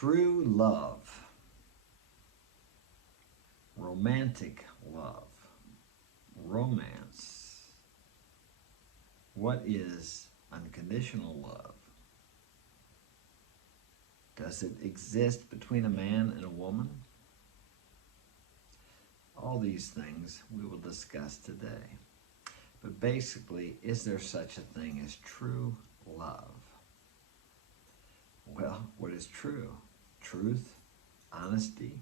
True love, romantic love, romance. What is unconditional love? Does it exist between a man and a woman? All these things we will discuss today. But basically, is there such a thing as true love? Well, what is true? Truth, honesty,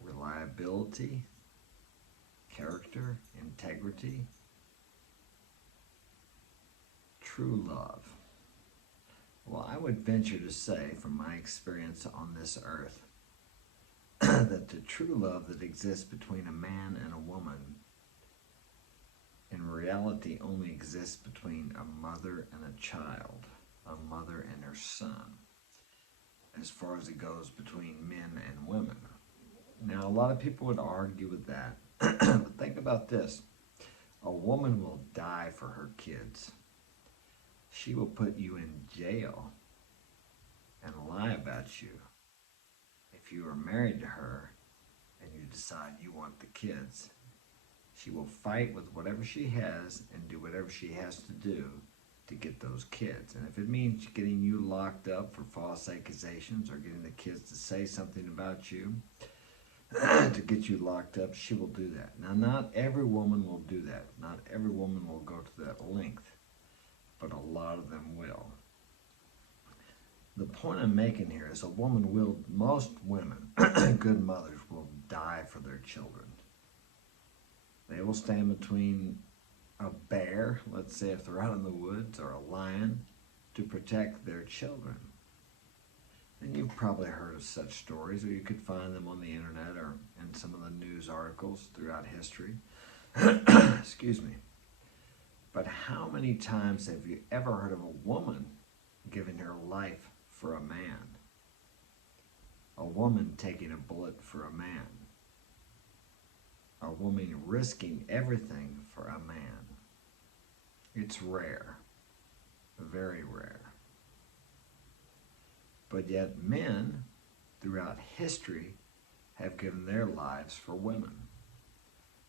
reliability, character, integrity. True love. Well, I would venture to say, from my experience on this earth, that the true love that exists between a man and a woman in reality only exists between a mother and a child, a mother and her son, as far as it goes between men and women. Now, a lot of people would argue with that, but think about this. A woman will die for her kids. She will put you in jail and lie about you. If you are married to her and you decide you want the kids, she will fight with whatever she has and do whatever she has to do to get those kids. And if it means getting you locked up for false accusations or getting the kids to say something about you to get you locked up, she will do that. Now, not every woman will do that. Not every woman will go to that length, but a lot of them will. The point I'm making here is most women, good mothers, will die for their children. They will stand between a bear, let's say if they're out in the woods, or a lion, to protect their children. And you've probably heard of such stories, or you could find them on the internet or in some of the news articles throughout history. Excuse me. But how many times have you ever heard of a woman giving her life for a man? A woman taking a bullet for a man. A woman risking everything for a man. It's rare, very rare. But yet men throughout history have given their lives for women,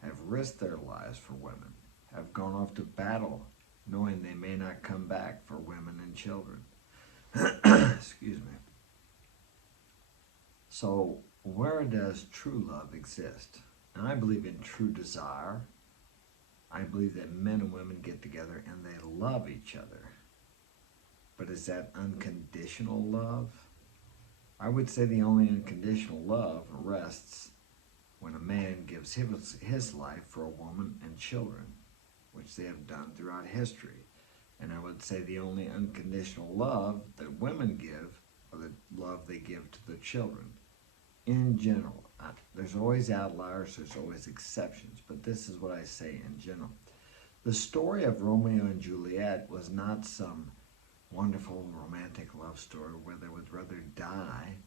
have risked their lives for women, have gone off to battle knowing they may not come back for women and children. Excuse me. So where does true love exist? And I believe in true desire. I believe that men and women get together and they love each other. But is that unconditional love? I would say the only unconditional love rests when a man gives his life for a woman and children, which they have done throughout history. And I would say the only unconditional love that women give, or the love they give to their children. In general, there's always outliers, there's always exceptions, but this is what I say in general. The story of Romeo and Juliet was not some wonderful romantic love story where they would rather die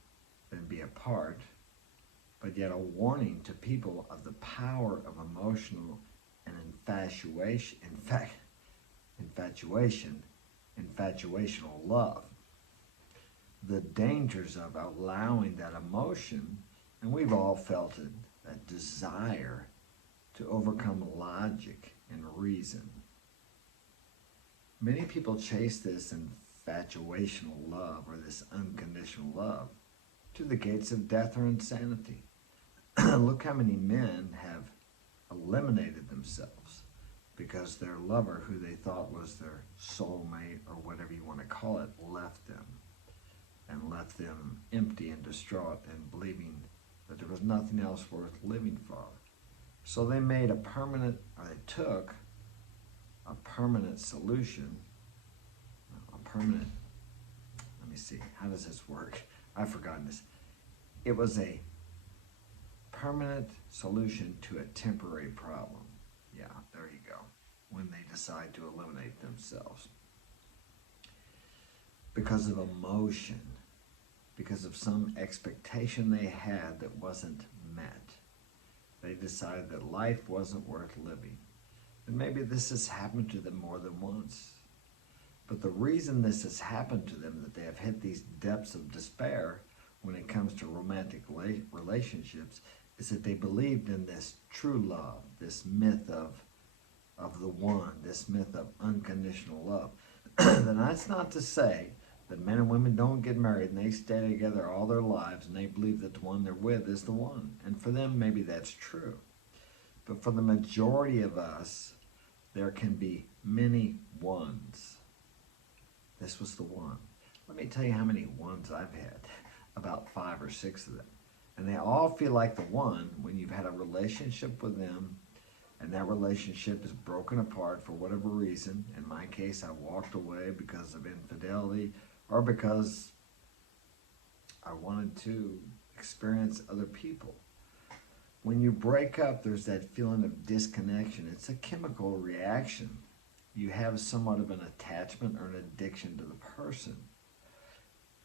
than be apart, but yet a warning to people of the power of emotional and infatuational love. The dangers of allowing that emotion, and we've all felt it, that desire to overcome logic and reason. Many people chase this infatuational love or this unconditional love to the gates of death or insanity. Look how many men have eliminated themselves because their lover, who they thought was their soulmate or whatever you want to call it, left them empty and distraught and believing that there was nothing else worth living for. So they made took a permanent solution, let me see, how does this work? I've forgotten this. It was a permanent solution to a temporary problem. Yeah, there you go. When they decide to eliminate themselves. Because of emotion, because of some expectation they had that wasn't met. They decided that life wasn't worth living. And maybe this has happened to them more than once. But the reason this has happened to them, that they have hit these depths of despair when it comes to romantic relationships, is that they believed in this true love, this myth of the one, this myth of unconditional love. And that's not to say that men and women don't get married and they stay together all their lives and they believe that the one they're with is the one. And for them, maybe that's true. But for the majority of us, there can be many ones. This was the one. Let me tell you how many ones I've had, about 5 or 6 of them. And they all feel like the one when you've had a relationship with them and that relationship is broken apart for whatever reason. In my case, I walked away because of infidelity or because I wanted to experience other people. When you break up, there's that feeling of disconnection. It's a chemical reaction. You have somewhat of an attachment or an addiction to the person.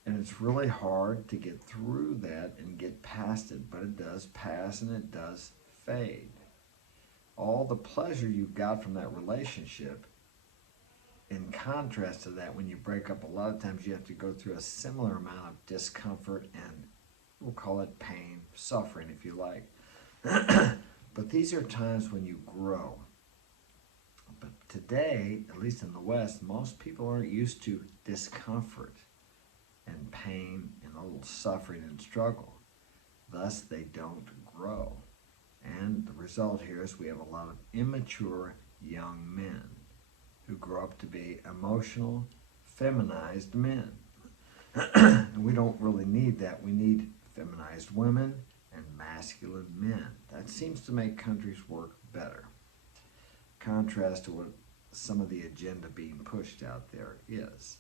And it's really hard to get through that and get past it, but it does pass and it does fade. All the pleasure you got from that relationship, in contrast to that, when you break up, a lot of times you have to go through a similar amount of discomfort and we'll call it pain, suffering if you like. But these are times when you grow. But today, at least in the West, most people aren't used to discomfort and pain and a little suffering and struggle. Thus, they don't grow. And the result here is we have a lot of immature young men who grow up to be emotional, feminized men. And we don't really need that. We need feminized women and masculine men. That seems to make countries work better. Contrast to what some of the agenda being pushed out there is.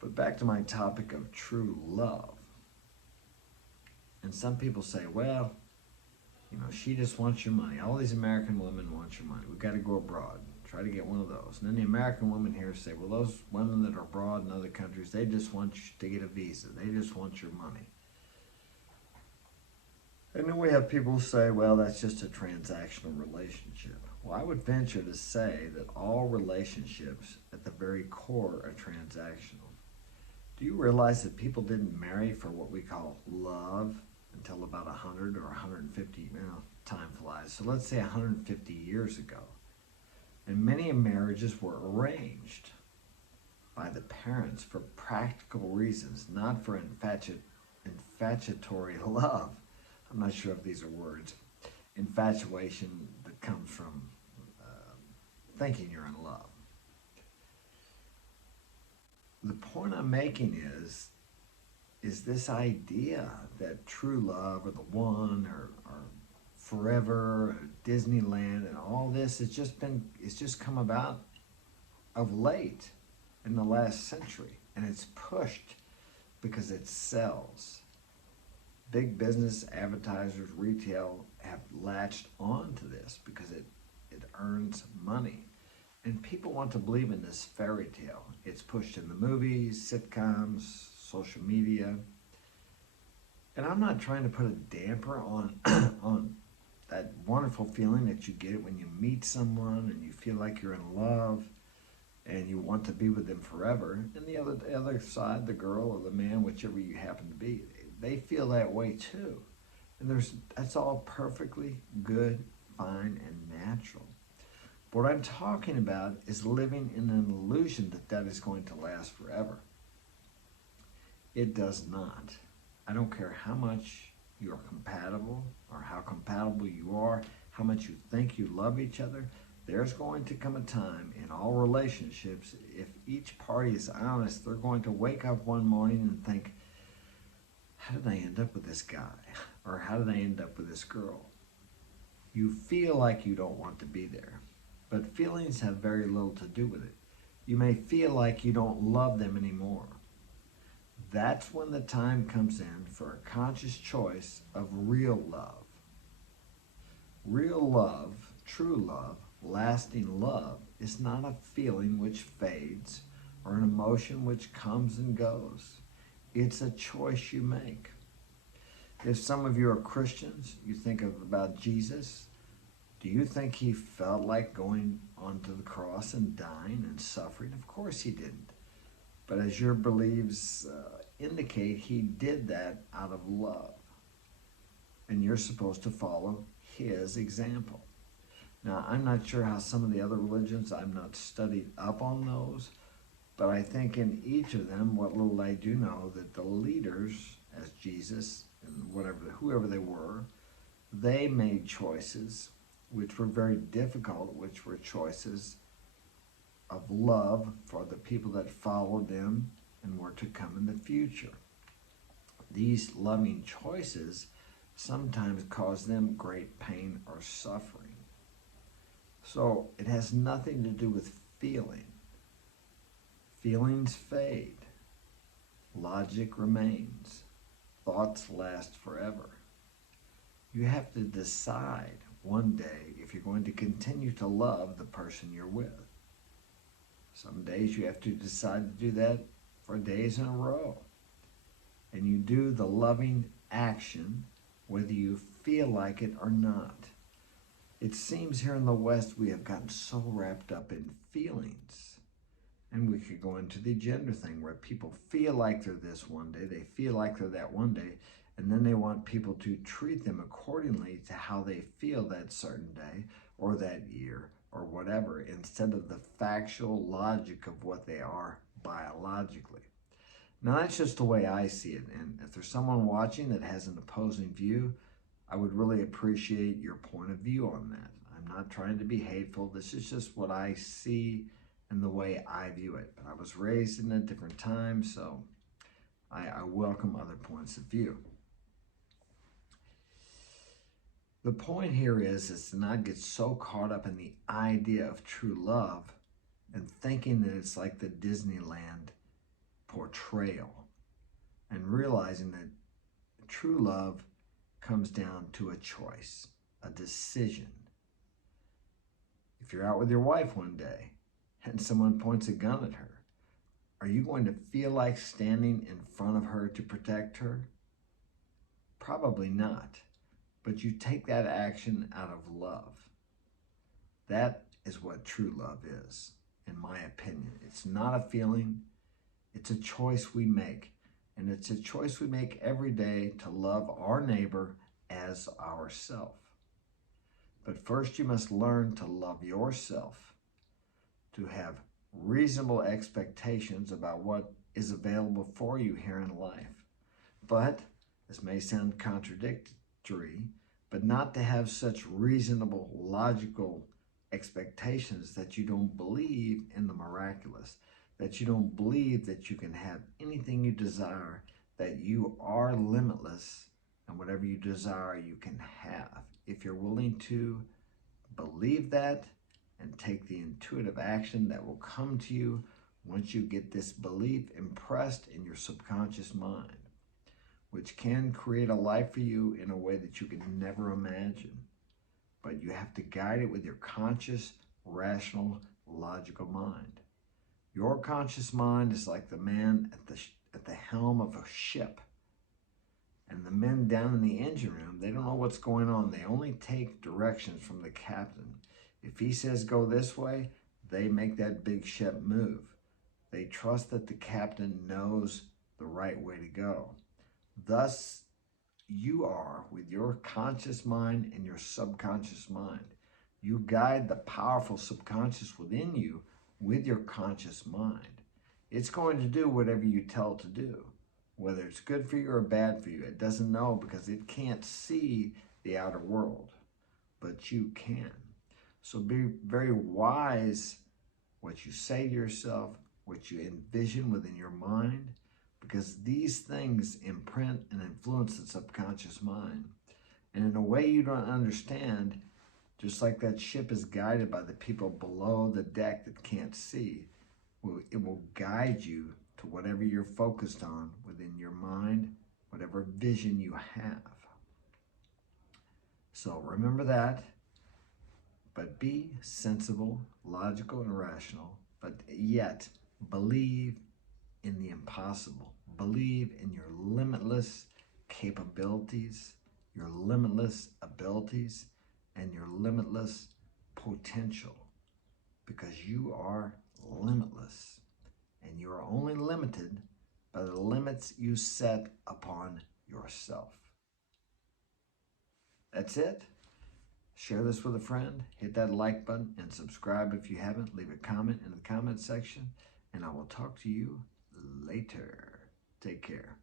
But back to my topic of true love. And some people say, well, you know, she just wants your money. All these American women want your money. We've got to go abroad. Try to get one of those. And then the American women here say, well, those women that are abroad in other countries, they just want you to get a visa. They just want your money. And then we have people who say, well, that's just a transactional relationship. Well, I would venture to say that all relationships at the very core are transactional. Do you realize that people didn't marry for what we call love until about 100 or 150, time flies. So let's say 150 years ago. And many marriages were arranged by the parents for practical reasons, not for infatuatory love. I'm not sure if these are words. Infatuation that comes from thinking you're in love. The point I'm making is this idea that true love or the one or forever or Disneyland and all this it's just come about of late in the last century, and it's pushed because it sells. Big business, advertisers, retail have latched on to this because it earns money. And people want to believe in this fairy tale. It's pushed in the movies, sitcoms, social media. And I'm not trying to put a damper on on that wonderful feeling that you get when you meet someone and you feel like you're in love and you want to be with them forever. And the other side, the girl or the man, whichever you happen to be, they feel that way too. And that's all perfectly good, fine, and natural. But what I'm talking about is living in an illusion that is going to last forever. It does not. I don't care how much you're compatible or how compatible you are, how much you think you love each other. There's going to come a time in all relationships, if each party is honest, they're going to wake up one morning and think, how did I end up with this guy? Or how did I end up with this girl? You feel like you don't want to be there, but feelings have very little to do with it. You may feel like you don't love them anymore. That's when the time comes in for a conscious choice of real love. Real love, true love, lasting love is not a feeling which fades or an emotion which comes and goes. It's a choice you make. If some of you are Christians, you think about Jesus. Do you think he felt like going onto the cross and dying and suffering? Of course he didn't. But as your beliefs indicate, he did that out of love. And you're supposed to follow his example. Now, I'm not sure how some of the other religions, I've not studied up on those, but I think in each of them, what little I do know, that the leaders, as Jesus and whoever they were, they made choices which were very difficult, which were choices of love for the people that followed them and were to come in the future. These loving choices sometimes cause them great pain or suffering. So it has nothing to do with feeling. Feelings fade. Logic remains. Thoughts last forever. You have to decide one day if you're going to continue to love the person you're with. Some days you have to decide to do that for days in a row. And you do the loving action whether you feel like it or not. It seems here in the West we have gotten so wrapped up in feelings. And we could go into the gender thing where people feel like they're this one day, they feel like they're that one day, and then they want people to treat them accordingly to how they feel that certain day or that year or whatever, instead of the factual logic of what they are biologically. Now that's just the way I see it, and if there's someone watching that has an opposing view, I would really appreciate your point of view on that. I'm not trying to be hateful. This is just what I see and the way I view it. I was raised in a different time, so I welcome other points of view. The point here is to not get so caught up in the idea of true love and thinking that it's like the Disneyland portrayal, and realizing that true love comes down to a choice, a decision. If you're out with your wife one day and someone points a gun at her, are you going to feel like standing in front of her to protect her? Probably not. But you take that action out of love. That is what true love is, in my opinion. It's not a feeling, it's a choice we make. And it's a choice we make every day to love our neighbor as ourself. But first you must learn to love yourself, to have reasonable expectations about what is available for you here in life. But, this may sound contradictory, but not to have such reasonable, logical expectations that you don't believe in the miraculous, that you don't believe that you can have anything you desire, that you are limitless, and whatever you desire you can have. If you're willing to believe that and take the intuitive action that will come to you once you get this belief impressed in your subconscious mind, which can create a life for you in a way that you can never imagine. But you have to guide it with your conscious, rational, logical mind. Your conscious mind is like the man at the helm of a ship. And the men down in the engine room, they don't know what's going on. They only take directions from the captain. If he says go this way, they make that big ship move. They trust that the captain knows the right way to go. Thus, you are with your conscious mind and your subconscious mind. You guide the powerful subconscious within you with your conscious mind. It's going to do whatever you tell it to do. Whether it's good for you or bad for you, it doesn't know because it can't see the outer world, but you can. So be very wise what you say to yourself, what you envision within your mind, because these things imprint and influence the subconscious mind. And in a way you don't understand, just like that ship is guided by the people below the deck that can't see, it will guide you to whatever you're focused on within your mind, whatever vision you have. So remember that, but be sensible, logical, and rational, but yet believe in the impossible. Believe in your limitless capabilities, your limitless abilities, and your limitless potential, because you are limitless and you are only limited by the limits you set upon yourself. That's it. Share this with a friend, hit that like button, and subscribe if you haven't. Leave a comment in the comment section, and I will talk to you later. Take care.